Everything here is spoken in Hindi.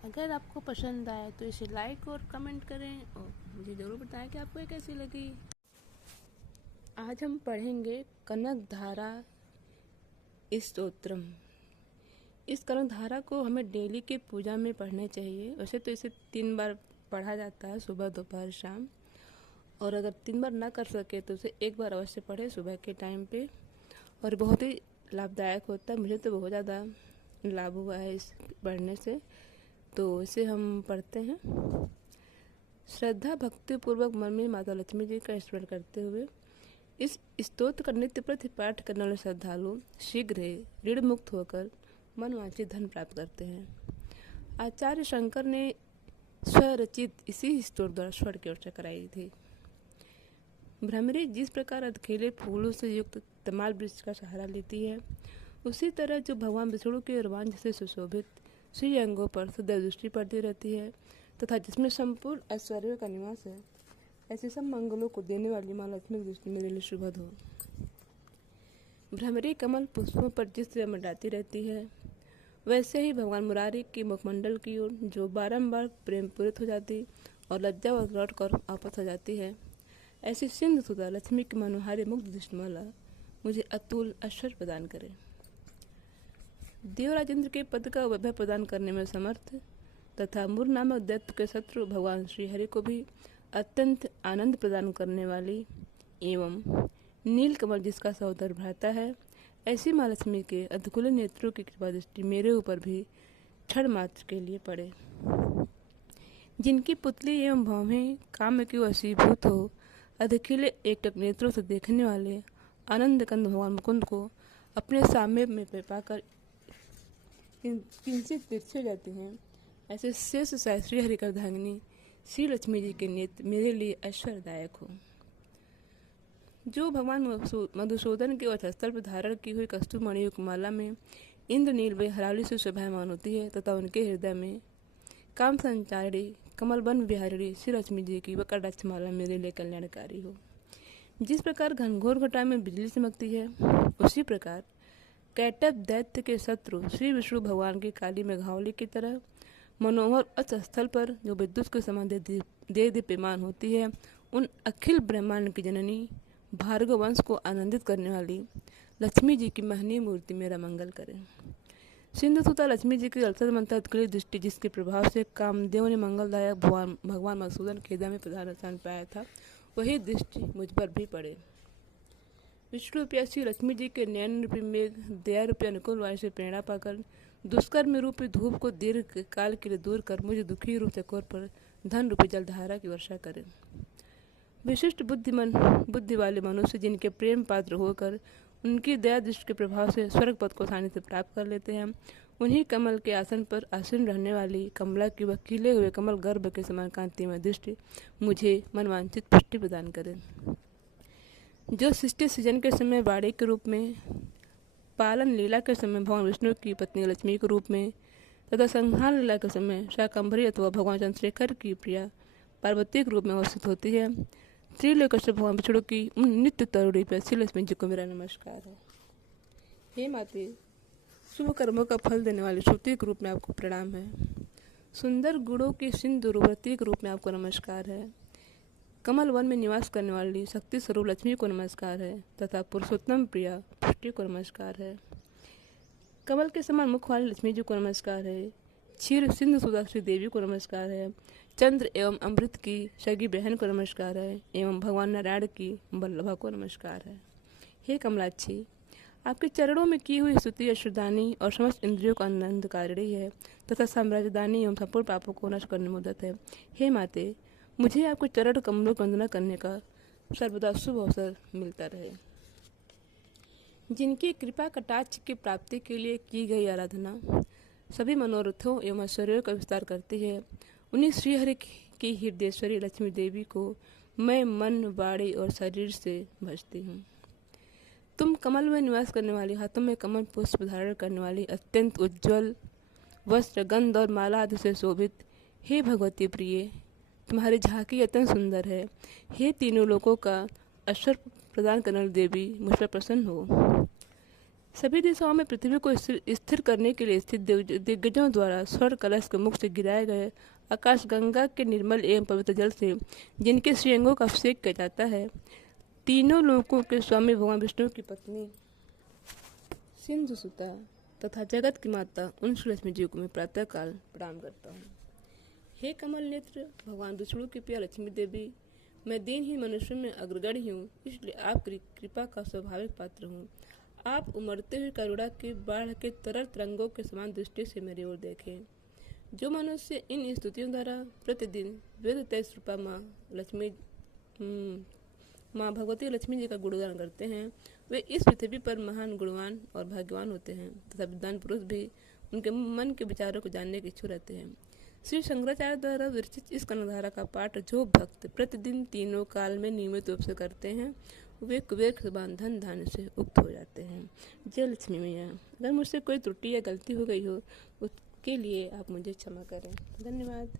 अगर आपको पसंद आए तो इसे लाइक और कमेंट करें और मुझे ज़रूर बताएं कि आपको ये कैसी लगी। आज हम पढ़ेंगे कनक धारा स्तोत्रम। इस कनक धारा को हमें डेली के पूजा में पढ़ना चाहिए। वैसे तो इसे 3 बार पढ़ा जाता है, सुबह दोपहर शाम, और अगर 3 बार ना कर सके तो उसे 1 बार अवश्य पढ़े सुबह के टाइम पे। और बहुत ही लाभदायक होता है, मुझे तो बहुत ज़्यादा लाभ हुआ है इस पढ़ने से। तो इसे हम पढ़ते हैं। श्रद्धा भक्ति पूर्वक मन में माता लक्ष्मी जी का स्मरण करते हुए इस स्तोत्र का नित्य प्रति पाठ करने वाले श्रद्धालु शीघ्र ही ऋण मुक्त होकर मनवांछित धन प्राप्त करते हैं। आचार्य शंकर ने स्वरचित इसी स्तोत्र द्वारा स्वर की ओर कराई थी। भ्रमरी जिस प्रकार अधखेले फूलों से युक्त तमाल वृक्ष का सहारा लेती है, उसी तरह जो भगवान विष्णु के रोमांच से सुशोभित श्री अंगों पर सदैव दृष्टि पड़ती रहती है तथा जिसमें संपूर्ण ऐश्वर्य का निवास है, ऐसे सब मंगलों को देने वाली माँ लक्ष्मी की दृष्टि मेरे लिए शुभद हो। भ्रमरी कमल पुष्पों पर जिस तरह मंडराती रहती है, वैसे ही भगवान मुरारी की मुखमंडल की ओर जो बारंबार प्रेम पूरित हो जाती और लज्जा और लौट कर वापस आ जाती है, ऐसी सिंधु सुधा लक्ष्मी की मनोहारी मुग्ध दृष्टिमाला मुझे अतुल ऐश्वर्य प्रदान करे। देवराजेंद्र के पद का वैभव प्रदान करने में समर्थ तथा मुर नामक दैत्य के शत्रु भगवान श्रीहरि को भी अत्यंत आनंद प्रदान करने वाली एवं नील कमल जिसका सौंदर्य बढ़ाता है, ऐसी माँ लक्ष्मी के अधकुल नेत्रों की कृपा दृष्टि मेरे ऊपर भी क्षण मात्र के लिए पड़े। जिनकी पुतली एवं भौहें काम की वशीभूत हो, अधखिले एकटक नेत्रों से देखने वाले आनंद कंद भगवान मुकुंद को अपने सामने में पाकर किंचित तिरछे जाते हैं, ऐसे शेष शास्त्री हरिकरधांगिनी श्री लक्ष्मी जी के नेत्र मेरे लिए ऐश्वर्यदायक हो। जो भगवान मधुसूदन के वक्षस्थल पर धारण की हुई कस्तूरमणि माला में इंद्रनील व हरावली से शोभायमान होती है तथा उनके हृदय में काम संचारिणी कमल बन विहारिणी श्री लक्ष्मी जी की वक्रडाक्ष माला मेरे लिए कल्याणकारी हो। जिस प्रकार घनघोर घटा में बिजली चमकती है, उसी प्रकार कैटब दैत्य के शत्रु श्री विष्णु भगवान की काली मेघावली की तरह मनोहर उच्च स्थल पर जो विद्युत के समान दे दीप्यमान होती है, उन अखिल ब्रह्मांड की जननी भार्गव वंश को आनंदित करने वाली लक्ष्मी जी की महनीय मूर्ति मेरा मंगल करे। सिंधु सुता लक्ष्मी जी की अलसत मंत्र दृष्टि जिसके प्रभाव से कामदेव ने मंगलदायक भगवान मधुसूदन के हृदय में प्रधान स्थान पाया था, वही दृष्टि मुझ पर भी पड़े। विष्णु प्यासी लक्ष्मी जी के नयन रूपी मेघ दया रूपी अनुकूल वायु से प्रेरणा पाकर दुष्कर्म रूपी धूप को दीर्घ काल के लिए दूर कर मुझे दुखी रूप चकोर पर धन रूपी जलधारा की वर्षा करें। विशिष्ट बुद्धि वाले मनुष्य जिनके प्रेम पात्र होकर उनकी दया दृष्टि के प्रभाव से स्वर्ग पद को आसानी से प्राप्त कर लेते हैं, उन्हीं कमल के आसन पर आसीन रहने वाली कमला की वह खिले हुए कमल गर्भ के समान कांतिमय दृष्टि मुझे मनवांछित पुष्टि प्रदान करे। जो सृष्टि सृजन के समय बाड़ी के रूप में, पालन लीला के समय भगवान विष्णु की पत्नी लक्ष्मी के रूप में तथा संहार लीला के समय शाकंभरी अथवा भगवान चंद्रशेखर की प्रिया पार्वती के रूप में अवस्थित होती है, त्रिलोकेश्वर भगवान विष्णु की नित्य तरुणी पर श्री लक्ष्मी जी को मेरा नमस्कार है। हे माते, शुभ कर्मों का फल देने वाली श्रुति के रूप में आपको प्रणाम है। सुंदर गुणों की सिंधु रूपवती के रूप में आपको नमस्कार है। कमल वन में निवास करने वाली शक्ति स्वरूप लक्ष्मी को नमस्कार है तथा पुरुषोत्तम प्रिया पुष्टि को नमस्कार है। कमल के समान मुख वाली लक्ष्मी जी को नमस्कार है। क्षीर सिंधु सुधा श्री देवी को नमस्कार है। चंद्र एवं अमृत की सगी बहन को नमस्कार है एवं भगवान नारायण की वल्लभा को नमस्कार है। हे कमलाक्षी, आपके चरणों में की हुई स्तुति अश्रदानी और समस्त इंद्रियों का आनंदकारिणी है तथा साम्राज्यदानी एवं संपूर्ण पापों को नष्ट करने में मदद है। हे माते, मुझे आपके चरण कमलों की वंदना करने का सर्वदा शुभ अवसर मिलता रहे। जिनकी कृपा कटाक्ष की प्राप्ति के लिए की गई आराधना सभी मनोरथों एवं ऐश्वर्यों का विस्तार करती है, उन्हीं श्रीहरि की हृदयेश्वरी लक्ष्मी देवी को मैं मन, वाणी और शरीर से भजती हूँ। तुम कमल में निवास करने वाली, हाथों में कमल पुष्प धारण करने वाली, अत्यंत उज्ज्वल वस्त्र, गंध और माला आदि से शोभित, हे भगवती प्रिय, तुम्हारी झांकी अत्यंत सुंदर है। हे तीनों लोकों का ऐश्वर्य प्रदान करने वाली देवी, मुझ पर प्रसन्न हो। सभी दिशाओं में पृथ्वी को स्थिर करने के लिए स्थित दिग्गजों द्वारा स्वर्ण कलश के मुख से गिराए गए आकाश गंगा के निर्मल एवं पवित्र जल से जिनके श्रीअंगों का अभिषेक किया जाता है, तीनों लोकों के स्वामी भगवान विष्णु की पत्नी सिंधु सुता तथा जगत की माता उन लक्ष्मी जी को मैं प्रातःकाल प्रणाम करता हूँ। हे कमल नेत्र भगवान विष्णु की प्रिया लक्ष्मी देवी, मैं दीनहीन मनुष्य में अग्रगण्य हूँ, इसलिए आपकी कृपा का स्वाभाविक पात्र हूँ। आप उमड़ते हुए करुणा के बाढ़ के तरल तरंगों के समान दृष्टि से मेरी ओर देखें। जो मनुष्य इन स्तुतियों द्वारा प्रतिदिन वेद तेज रूपा माँ भगवती लक्ष्मी जी का गुणगान करते हैं, वे इस पृथ्वी पर महान गुणवान और भाग्यवान होते हैं तथा विद्वान पुरुष भी उनके मन के विचारों को जानने के इच्छुक रहते हैं। श्री शंकराचार्य द्वारा विरचित इस कनकधारा का पाठ जो भक्त प्रतिदिन तीनों काल में नियमित रूप से करते हैं, वे कुबेर के समान धन धान्य से उक्त हो जाते हैं। जय लक्ष्मी मैया। अगर मुझसे कोई त्रुटि या गलती हो गई हो उसके लिए आप मुझे क्षमा करें। धन्यवाद।